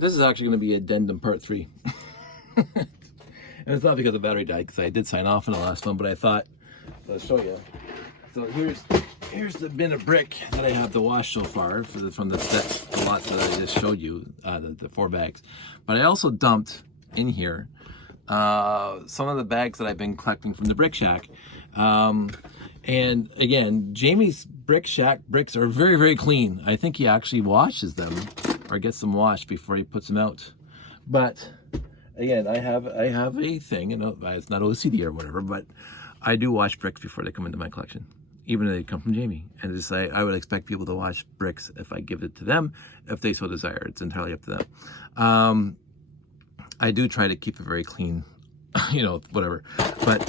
This is actually going to be addendum part 3. And it's not because the battery died, because I did sign off in the last one, but I thought, let's show you. So here's the bin of brick that I have to wash so far from the lots that I just showed you, the 4 bags. But I also dumped in here some of the bags that I've been collecting from the brick shack. And again, Jamie's brick shack bricks are very, very clean. I think he actually washes them or gets them washed before he puts them out. But again, I have a thing, and it's not OCD or whatever, but I do wash bricks before they come into my collection, even if they come from Jamie. And just I would expect people to wash bricks if I give it to them, if they so desire. It's entirely up to them. I do try to keep it very clean, whatever. But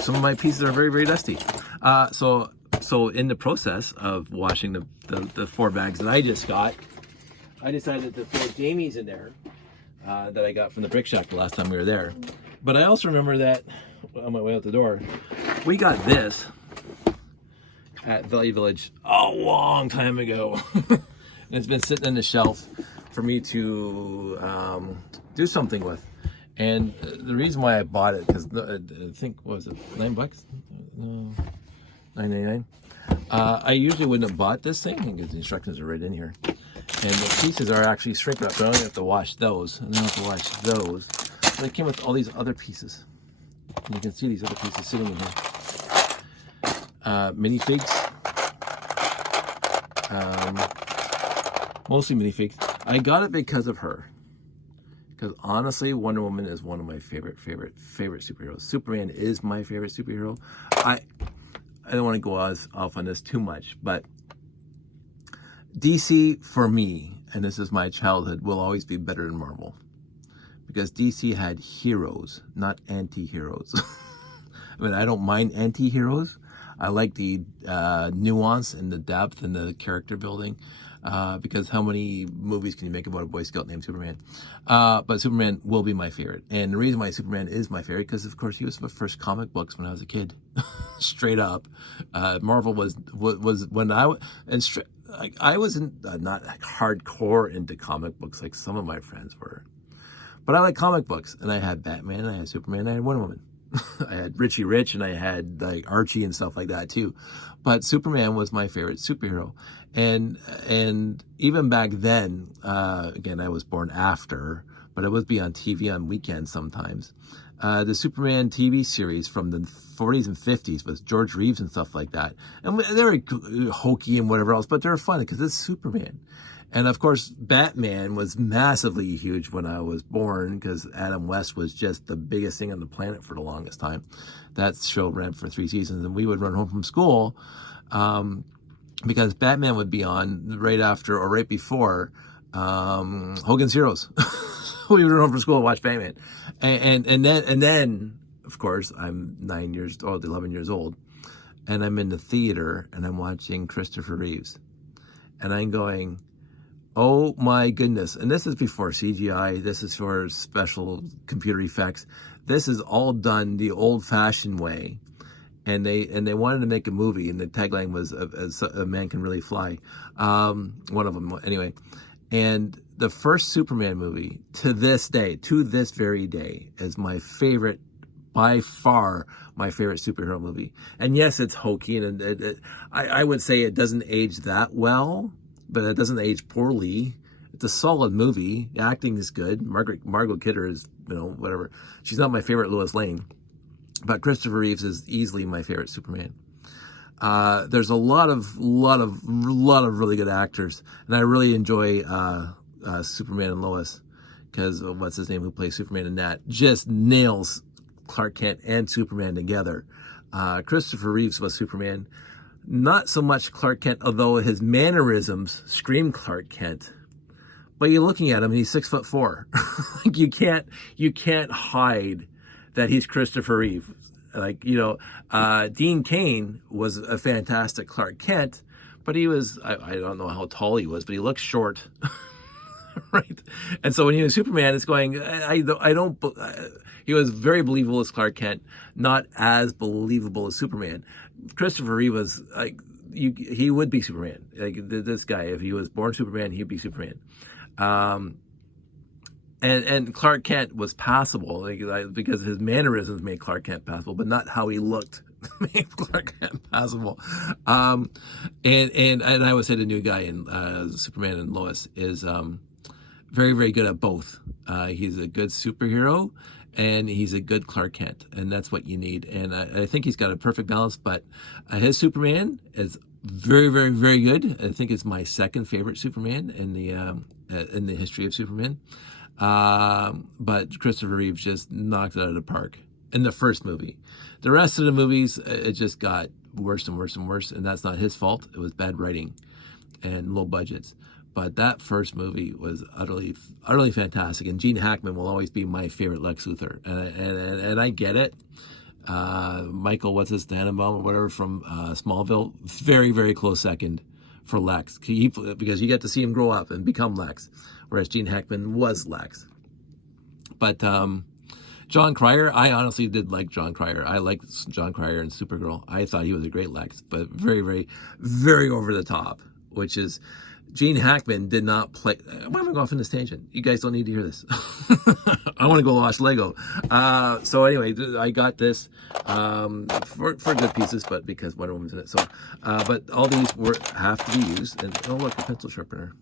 some of my pieces are very, very dusty. So in the process of washing the 4 bags that I just got, I decided to throw Jamie's in there that I got from the brick shack the last time we were there. But I also remember that on my way out the door, we got this at Value Village a long time ago. And it's been sitting in the shelf for me to do something with. And the reason why I bought it, because I think, what was it, $9? No, $9.99. I usually wouldn't have bought this thing because the instructions are right in here. And the pieces are actually shrink wrapped, but I only have to wash those, and then I have to wash those. But they came with all these other pieces. And you can see these other pieces sitting in here. Minifigs. Mostly minifigs. I got it because of her. Because honestly, Wonder Woman is one of my favorite superheroes. Superman is my favorite superhero. I don't want to go off on this too much, but DC, for me, and this is my childhood, will always be better than Marvel. Because DC had heroes, not anti-heroes. I mean, I don't mind anti-heroes. I like the nuance and the depth and the character building. Because how many movies can you make about a Boy Scout named Superman? But Superman will be my favorite. And the reason why Superman is my favorite, because of course he was the first comic books when I was a kid. Straight up. Marvel was when I wasn't not hardcore into comic books like some of my friends were. But I like comic books, and I had Batman, and I had Superman, and I had Wonder Woman. I had Richie Rich, and I had like Archie and stuff like that too. But Superman was my favorite superhero, and even back then, again, I was born after, but it would be on TV on weekends sometimes. The Superman TV series from the 40s and 50s with George Reeves and stuff like that, and they were hokey and whatever else, but they were fun because it's Superman. And of course, Batman was massively huge when I was born because Adam West was just the biggest thing on the planet for the longest time. That show ran for 3 seasons, and we would run home from school because Batman would be on right after or right before Hogan's Heroes. We would run home from school and watch Batman. And then, of course, I'm 11 years old, and I'm in the theater, and I'm watching Christopher Reeves. And I'm going, oh my goodness. And this is before CGI. This is for special computer effects. This is all done the old-fashioned way. And they wanted to make a movie, and the tagline was a man can really fly. One of them, anyway. And the first Superman movie, to this very day, is my favorite, by far, my favorite superhero movie. And yes, it's hokey, and I would say it doesn't age that well, but it doesn't age poorly. It's a solid movie. The acting is good. Margot Kidder is, whatever. She's not my favorite Lois Lane, but Christopher Reeves is easily my favorite Superman. There's a lot of really good actors, and I really enjoy Superman and Lois, because what's his name who plays Superman in that just nails Clark Kent and Superman together. Christopher Reeves was Superman. Not so much Clark Kent, although his mannerisms scream Clark Kent. But you're looking at him, and he's 6'4". Like you can't hide that he's Christopher Reeve. Dean Cain was a fantastic Clark Kent, but he was, I don't know how tall he was, but he looked short. Right? And so when he was Superman, it's going, he was very believable as Clark Kent, not as believable as Superman. Christopher Reeve was he would be Superman. Like this guy, if he was born Superman, he'd be Superman. and Clark Kent was passable, because his mannerisms made Clark Kent passable, but not how he looked made Clark Kent passable. And I would say the new guy in Superman and Lois is very, very good at both. He's a good superhero, and he's a good Clark Kent, and that's what you need. And I think he's got a perfect balance. But his Superman is very, very, very good. I think it's my second favorite Superman in the history of Superman. But Christopher Reeve just knocked it out of the park in the first movie. The rest of the movies, it just got worse and worse and worse, and that's not his fault. It was bad writing and low budgets. But that first movie was utterly, utterly fantastic. And Gene Hackman will always be my favorite Lex Luthor. And I get it. Michael, what's his Tannenbaum or whatever from Smallville, very, very close second for Lex. Because you get to see him grow up and become Lex. Whereas Gene Hackman was Lex. But John Cryer, I honestly did like John Cryer. I liked John Cryer in Supergirl. I thought he was a great Lex. But very, very, very over the top. Which is... Gene Hackman did not play. Why am I going off in this tangent? You guys don't need to hear this. I want to go watch Lego. So anyway, I got this for good pieces, but because Wonder Woman's in it. So, but all these have to be used. And oh look, a pencil sharpener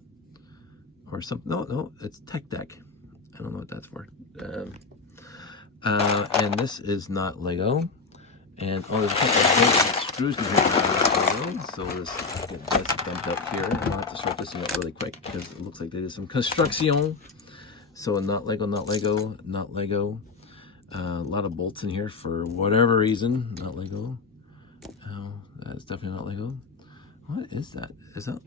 or something. No, it's Tech Deck. I don't know what that's for. And this is not Lego. And there's a couple of screws in here. So let's get this dumped up here. I'll have to start this thing up really quick because it looks like they did some construction. So not Lego, not Lego, not Lego. A lot of bolts in here for whatever reason. Not Lego. That's definitely not Lego. What is that? Is that?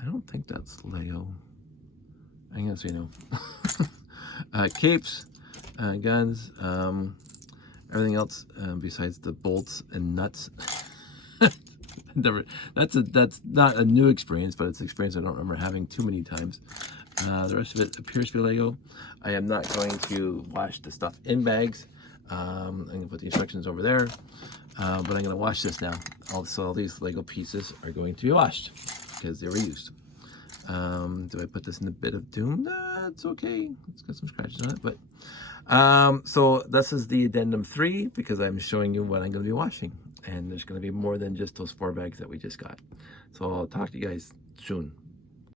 I don't think that's Lego. I'm gonna say no. Capes, guns. Everything else besides the bolts and nuts. That's not a new experience, but it's an experience I don't remember having too many times. The rest of it appears to be Lego. I am not going to wash the stuff in bags. I'm going to put the instructions over there, but I'm going to wash this now. Also, all these Lego pieces are going to be washed because they were used. Do I put this in the bit of doom? Nah, it's okay. It's got some scratches on it, but so this is the addendum 3 because I'm showing you what I'm going to be washing, and there's going to be more than just those 4 bags that we just got. So I'll talk to you guys soon.